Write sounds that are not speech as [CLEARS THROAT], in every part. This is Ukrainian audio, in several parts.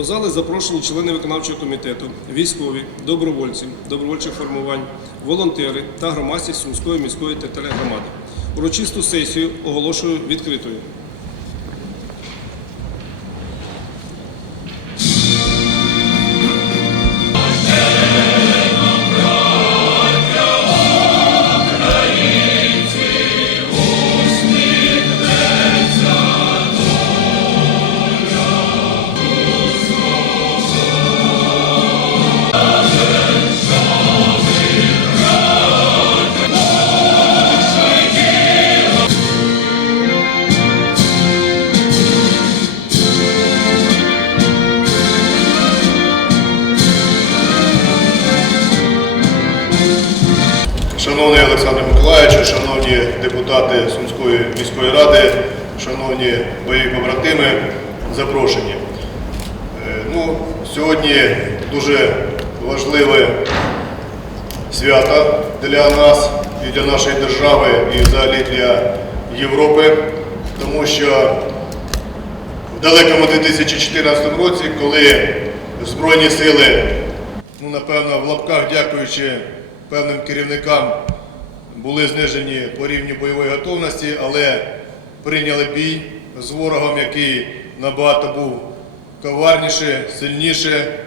До зали запрошені члени виконавчого комітету, військові, добровольці, добровольчих формувань, волонтери та громадськість Сумської міської територіальної громади. Урочисту сесію оголошую відкритою. Шановний Олександр Миколаївич, шановні депутати Сумської міської ради, шановні мої побратими, запрошені. Е, Ну, сьогодні дуже важливе свято для нас і для нашої держави, і взагалі для Європи, тому що в далекому 2014 році, коли Збройні сили, ну напевно, в лапках дякуючи певним керівникам, були знижені по рівню бойової готовності, але прийняли бій з ворогом, який набагато був коварніше, сильніше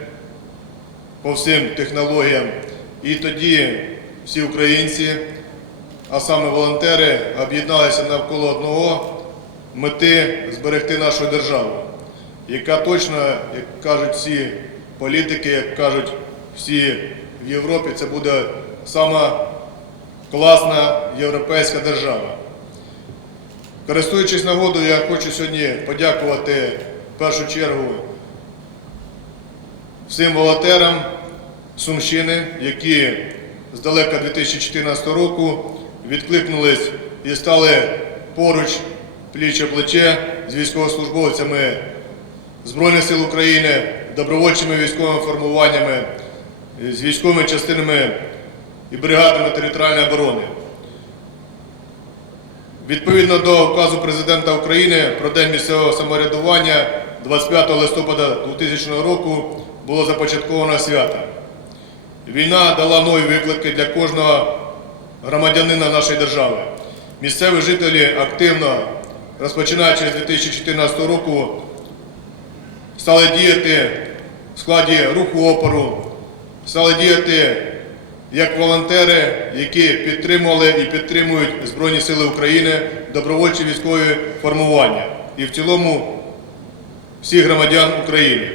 по всім технологіям. І тоді всі українці, а саме волонтери, об'єдналися навколо одного мети зберегти нашу державу, яка точно, як кажуть всі політики, як кажуть всі в Європі, це буде сама класна європейська держава. Користуючись нагодою, я хочу сьогодні подякувати в першу чергу всім волонтерам Сумщини, які з далека 2014 року відкликнулись і стали поруч пліч плече з військовослужбовцями Збройних сил України, добровольчими військовими формуваннями, з військовими частинами і бригадами територіальної оборони. Відповідно до указу президента України про День місцевого самоврядування 25 листопада 2000 року було започатковано свято. Війна дала нові виклики для кожного громадянина нашої держави. Місцеві жителі активно, розпочинаючи з 2014 року, стали діяти в складі руху опору, стали діяти як волонтери, які підтримували і підтримують Збройні Сили України, добровольчі військові формування і в цілому всіх громадян України.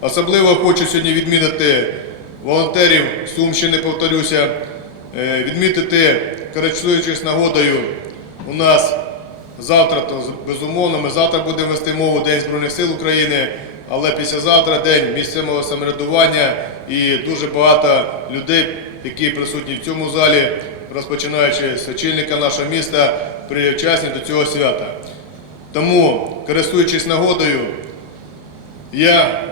Особливо хочу сьогодні відмітити волонтерів Сумщини, повторюся, е, відмітити, користуючись нагодою, у нас завтра, то безумовно, ми завтра будемо вести мову День Збройних сил України, але післязавтра День місцевого самоврядування і дуже багато людей, які присутні в цьому залі, розпочинаючи з очільника нашого міста, причасні до цього свята. Тому, користуючись нагодою, я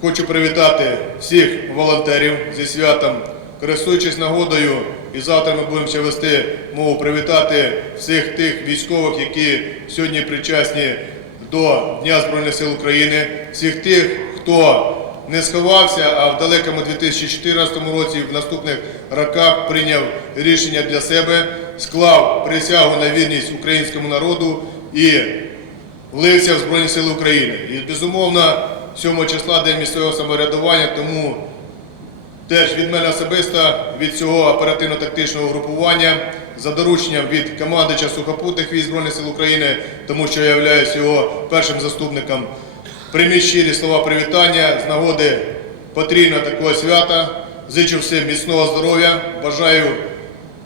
хочу привітати всіх волонтерів зі святом, користуючись нагодою, і завтра ми будемо ще вести мову привітати всіх тих військових, які сьогодні причасні до Дня Збройних сил України, всіх тих, хто не сховався, а в далекому 2014 році, в наступних роках прийняв рішення для себе, склав присягу на вірність українському народу і влився в Збройні Сили України. І безумовно, 7 числа День місцевого самоврядування, тому теж від мене особисто, від цього оперативно-тактичного групування, за дорученням від командича сухопутних військ Збройних сил України, тому що я являюсь його першим заступником. Прийміть щирі слова привітання з нагоди потрібного такого свята. Зичу всім міцного здоров'я. Бажаю,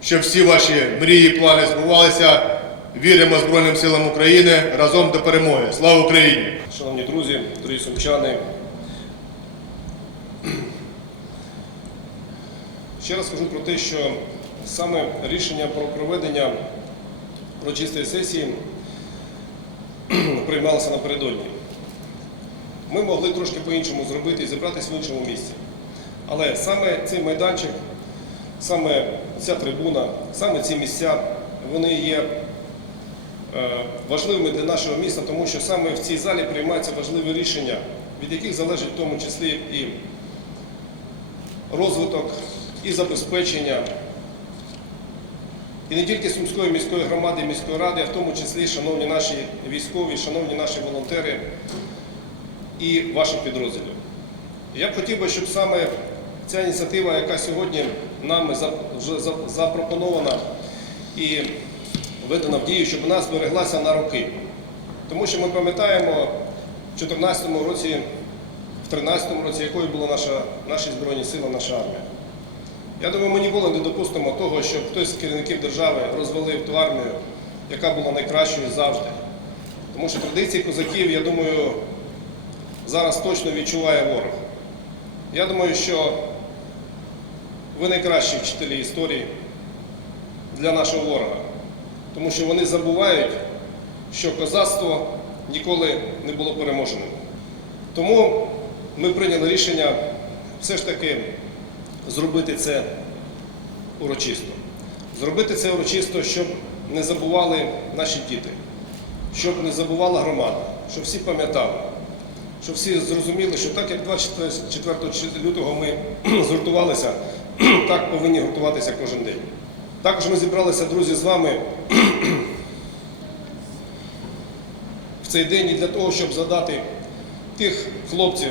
щоб всі ваші мрії, плани збувалися. Віримо Збройним силам України разом до перемоги. Слава Україні! Шановні друзі, дорогі сумчани. Ще раз скажу про те, що саме рішення про проведення урочистої сесії [CLEARS THROAT] приймалося напередодні. Ми могли трошки по-іншому зробити і зібратися в іншому місці. Але саме цей майданчик, саме ця трибуна, саме ці місця, вони є е, важливими для нашого міста, тому що саме в цій залі приймаються важливі рішення від яких залежить в тому числі і розвиток, і забезпечення, і не тільки Сумської міської громади міської ради, а в тому числі, шановні наші військові, шановні наші волонтери і ваших підрозділів. Я б хотів би, щоб саме ця ініціатива, яка сьогодні нами запропонована і введена в дію, щоб вона збереглася на роки. Тому що ми пам'ятаємо в 2014 році, в 2013 році, якою була наша, наші Збройні Сили, наша армія. Я думаю, ми ніколи не допустимо того, щоб хтось з керівників держави розвалив ту армію, яка була найкращою завжди. Тому що традиції козаків, я думаю, зараз точно відчуває ворог. Я думаю, що ви найкращі вчителі історії для нашого ворога, тому що вони забувають, що козацтво ніколи не було переможеним. Тому ми прийняли рішення все ж таки зробити це урочисто. Зробити це урочисто, щоб не забували наші діти, щоб не забувала громада, щоб всі пам'ятали, щоб всі зрозуміли, що так як 24 лютого ми [CLEARS THROAT] згуртувалися, [CLEARS THROAT] так повинні гуртуватися кожен день. Також ми зібралися, друзі, з вами [CLEARS THROAT] в цей день і для того, щоб задати тих хлопців,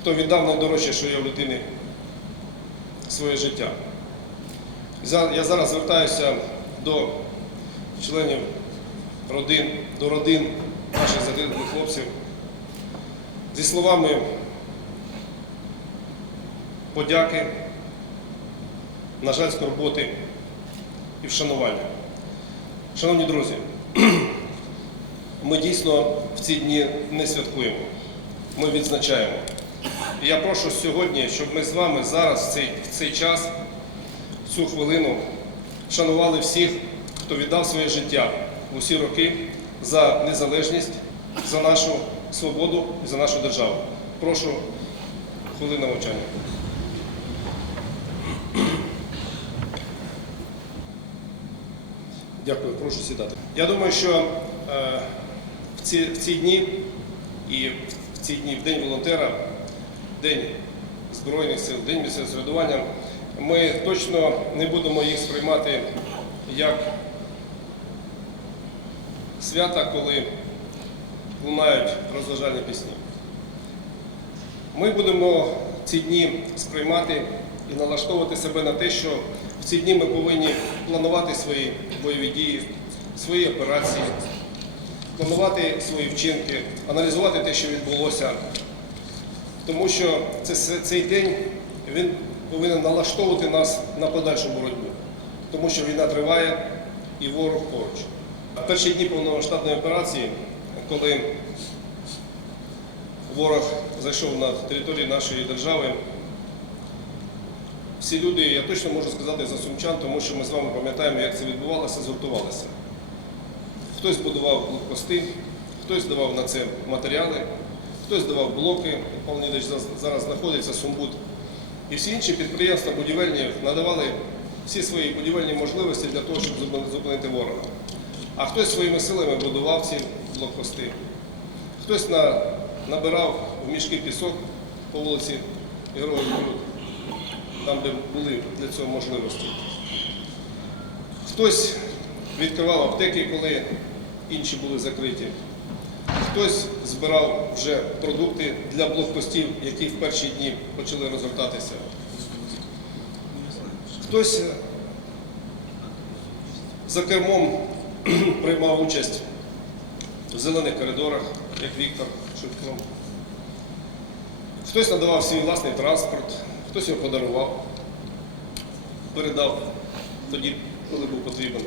хто віддав найдорожче, що є в людини своє життя. Я зараз звертаюся до членів родин, до родин наших загиблих хлопців зі словами подяки, на жаль, скорботи і вшанування. Шановні друзі, [CLEARS THROAT] ми дійсно в ці дні не святкуємо, ми відзначаємо. І я прошу сьогодні, щоб ми з вами зараз в цей, в цей час, в цю хвилину, шанували всіх, хто віддав своє життя усі роки за незалежність, за нашу свободу і за нашу державу. Прошу хвилина мовчання. Дякую, прошу сідати. Я думаю, що е, в, ці, в ці дні і в ці дні в День волонтера, День Збройних сил, День місцевого самоврядування, ми точно не будемо їх сприймати як свята, коли лунають розважальні пісні. Ми будемо ці дні сприймати і налаштовувати себе на те, що в ці дні ми повинні планувати свої бойові дії, свої операції, планувати свої вчинки, аналізувати те, що відбулося. Тому що цей день він повинен налаштовувати нас на подальшу боротьбу, тому що війна триває і ворог поруч. В перші дні повномасштабної операції, коли ворог зайшов на територію нашої держави, всі люди, я точно можу сказати за сумчан, тому що ми з вами пам'ятаємо, як це відбувалося, згуртувалися. Хтось будував блокпости, хтось давав на це матеріали, хтось давав блоки, Павло Леонідович зараз знаходиться, Сумбут. І всі інші підприємства будівельні надавали всі свої будівельні можливості для того, щоб зупинити ворога. А хтось своїми силами будував ці блокпости, хтось на, набирав в мішки пісок по вулиці Героїв Крут, там, де були для цього можливості. Хтось відкривав аптеки, коли інші були закриті. Хтось збирав вже продукти для блокпостів, які в перші дні почали розгортатися. Хтось за кермом [CLEARS THROAT] приймав участь в зелених коридорах, як Віктор Шевко. Хтось надавав свій власний транспорт, хтось його подарував, передав тоді, коли був потрібен.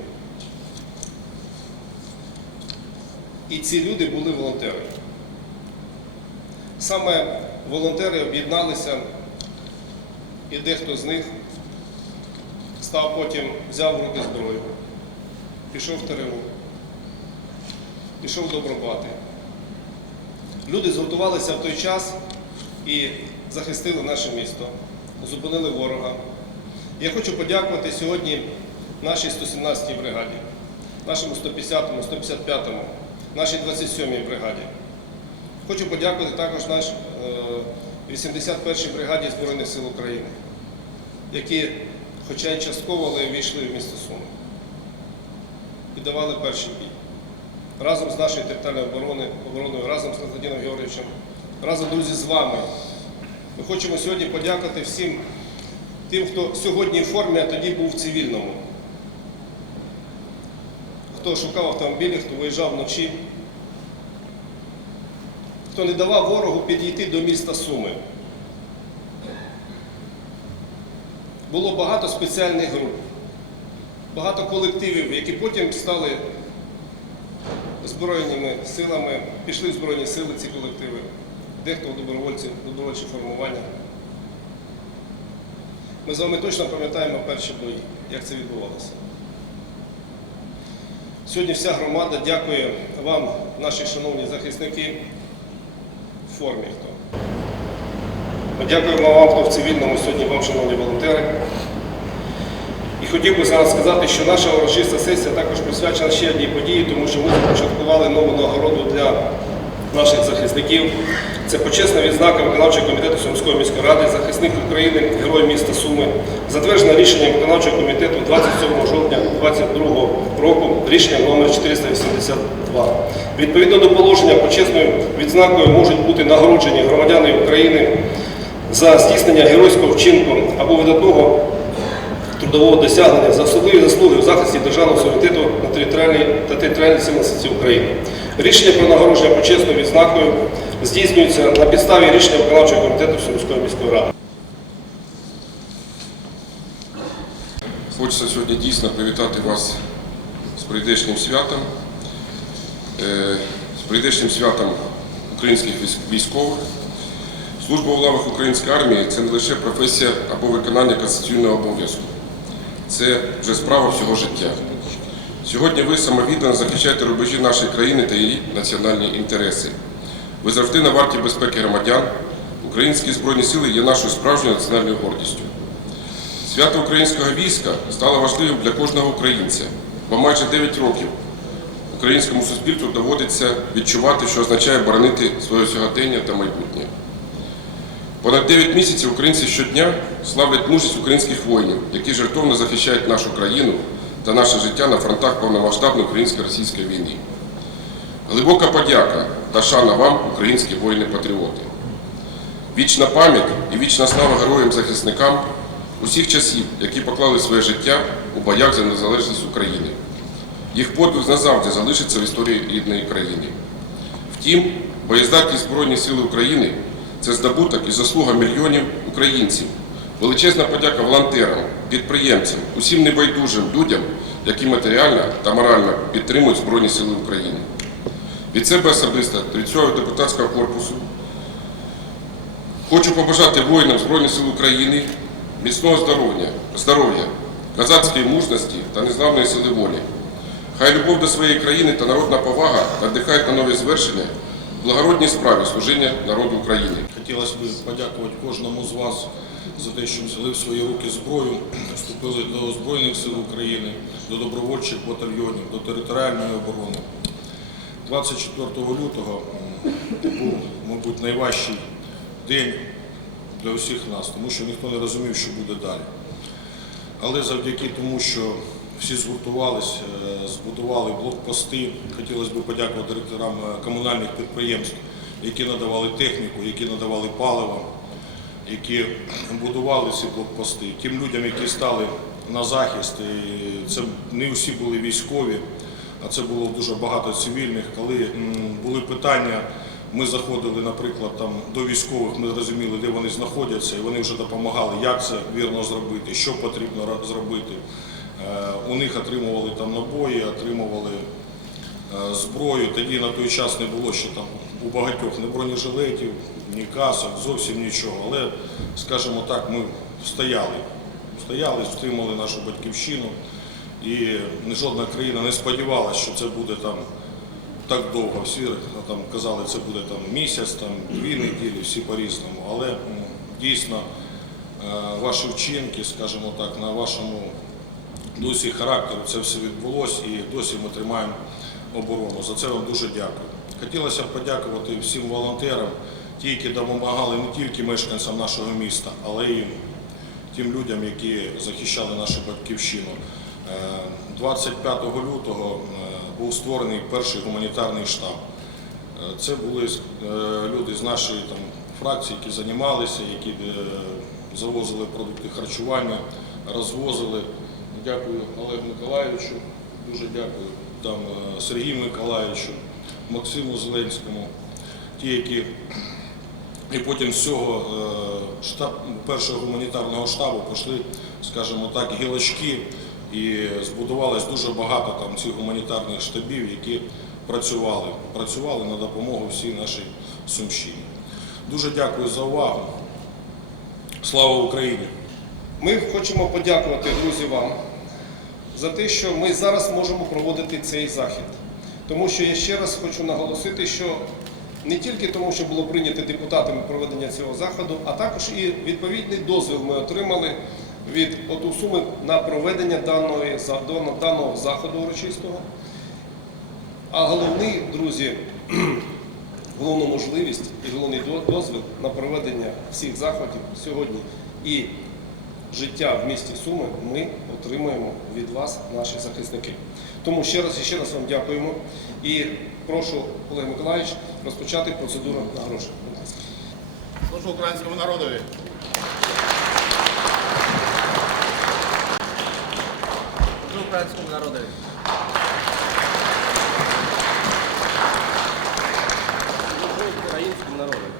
І ці люди були волонтери. Саме волонтери об'єдналися, і дехто з них став потім, взяв в руки зброю, пішов в ТРУ, пішов добробати. Люди згуртувалися в той час і захистили наше місто, зупинили ворога. Я хочу подякувати сьогодні нашій 117-й бригаді, нашому 150-му, 155-му, нашій 27-й бригаді. Хочу подякувати також наш е, 81-й бригаді Збройних сил України, які, хоча й частково, але війшли в місто Суми і давали перший бій. Разом з нашою територіальною оборони, обороною, разом з Константином Георгійовичем, разом, друзі, з вами. Ми хочемо сьогодні подякувати всім тим, хто сьогодні в формі, а тоді був в цивільному. Хто шукав автомобілі, хто виїжджав вночі, хто не давав ворогу підійти до міста Суми. Було багато спеціальних груп, багато колективів, які потім стали збройними силами, пішли в Збройні сили ці колективи, дехто в добровольці, добровольчі формування. Ми з вами точно пам'ятаємо перші бої, як це відбувалося. Сьогодні вся громада дякує вам, наші шановні захисники, в формі хто. Дякуємо вам, хто в цивільному сьогодні, вам, шановні волонтери. Хотів би зараз сказати, що наша урочиста сесія також присвячена ще одній події, тому що ми започаткували нову нагороду для наших захисників. Це почесна відзнака виконавчого комітету Сумської міської ради, захисник України, герой міста Суми, затверджена рішенням виконавчого комітету 27 жовтня 2022 року, рішення номер 482. Відповідно до положення, почесною відзнакою можуть бути нагороджені громадяни України за здійснення геройського вчинку або видатного трудового досягнення за особливі заслуги в захисті державного суверенітету на територіальній та територіальній цілісності України. Рішення про нагородження почесною відзнакою здійснюється на підставі рішення виконавчого комітету Сумської міської ради. Хочеться сьогодні дійсно привітати вас з прийдешнім святом, е, з прийдешнім святом українських військових. Служба у лавах української армії це не лише професія або виконання конституційного обов'язку. Це вже справа всього життя. Сьогодні ви самовіддано захищаєте рубежі нашої країни та її національні інтереси. Ви завжди на варті безпеки громадян. Українські збройні сили є нашою справжньою національною гордістю. Свято українського війська стало важливим для кожного українця, бо майже 9 років українському суспільству доводиться відчувати, що означає боронити своє сьогодення та майбутнє. Понад 9 місяців українці щодня славлять мужність українських воїнів, які жертовно захищають нашу країну та наше життя на фронтах повномасштабної українсько-російської війни. Глибока подяка та шана вам, українські воїни-патріоти. Вічна пам'ять і вічна слава героям-захисникам усіх часів, які поклали своє життя у боях за незалежність України. Їх подвиг назавжди залишиться в історії рідної країни. Втім, боєздатність Збройні Сили України це здобуток і заслуга мільйонів українців. Величезна подяка волонтерам, підприємцям, усім небайдужим людям, які матеріально та морально підтримують Збройні Сили України. Від себе особисто від цього депутатського корпусу Хочу побажати воїнам Збройних сил України міцного здоров'я, здоров'я, козацької мужності та незламної сили волі. Хай любов до своєї країни та народна повага надихають на нові звершення в благородній справі служіння народу України. Хотілося б подякувати кожному з вас за те, що взяли в свої руки зброю, вступили до Збройних сил України, до добровольчих батальйонів, до територіальної оборони. 24 лютого був, мабуть, найважчий день для усіх нас, тому що ніхто не розумів, що буде далі. Але завдяки тому, що всі згуртувались, е, збудували блокпости, хотілося б подякувати директорам е, комунальних підприємств, які надавали техніку, які надавали паливо, які будували ці блокпости, тим людям, які стали на захист. І це не усі були військові, а це було дуже багато цивільних. Коли були питання, ми заходили, наприклад, там до військових, ми зрозуміли, де вони знаходяться, і вони вже допомагали, як це вірно зробити, що потрібно зробити. Е, У них отримували там набої, отримували е, зброю. Тоді на той час не було ще там у багатьох ні бронежилетів, ні касок, зовсім нічого. Але, скажімо так, ми стояли. Стояли, стримали нашу батьківщину. І жодна країна не сподівалася, що це буде там так довго. Всі там казали, це буде там місяць, там дві неділі, всі по-різному. Але дійсно е, ваші вчинки, скажімо так, на вашому досі характеру це все відбулося і досі ми тримаємо оборону. За це вам дуже дякую. Хотілося б подякувати всім волонтерам, ті, які допомагали не тільки мешканцям нашого міста, але й тим людям, які захищали нашу батьківщину. Е, 25 лютого е, був створений перший гуманітарний штаб. Е, Це були е, люди з нашої там, фракції, які займалися, які е, завозили продукти харчування, розвозили. Дякую Олегу Миколаївичу, дуже дякую там, е, Сергію Миколаївичу, Максиму Зеленському, ті, які і потім з цього е, штаб, першого гуманітарного штабу пішли, скажімо так, гілочки, і збудувалось дуже багато там цих гуманітарних штабів, які працювали, працювали на допомогу всій нашій Сумщині. Дуже дякую за увагу. Слава Україні! Ми хочемо подякувати, друзі, вам за те, що ми зараз можемо проводити цей захід. Тому що я ще раз хочу наголосити, що не тільки тому, що було прийнято депутатами проведення цього заходу, а також і відповідний дозвіл ми отримали від ОТУ Суми на проведення даної, даного заходу урочистого. А головний, друзі, [CLEARS THROAT] головну можливість і головний дозвіл на проведення всіх заходів сьогодні і життя в місті Суми ми отримуємо від вас, наші захисники. Тому ще раз і ще раз вам дякуємо і прошу Олег Миколаївич розпочати процедуру нагородження. Служу українському народові. Служу українському народові. Служу українському народові.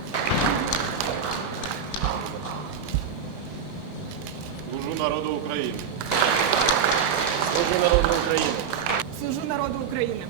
Служу народу України. Служу народу України. Служу народу України. Служу народу України.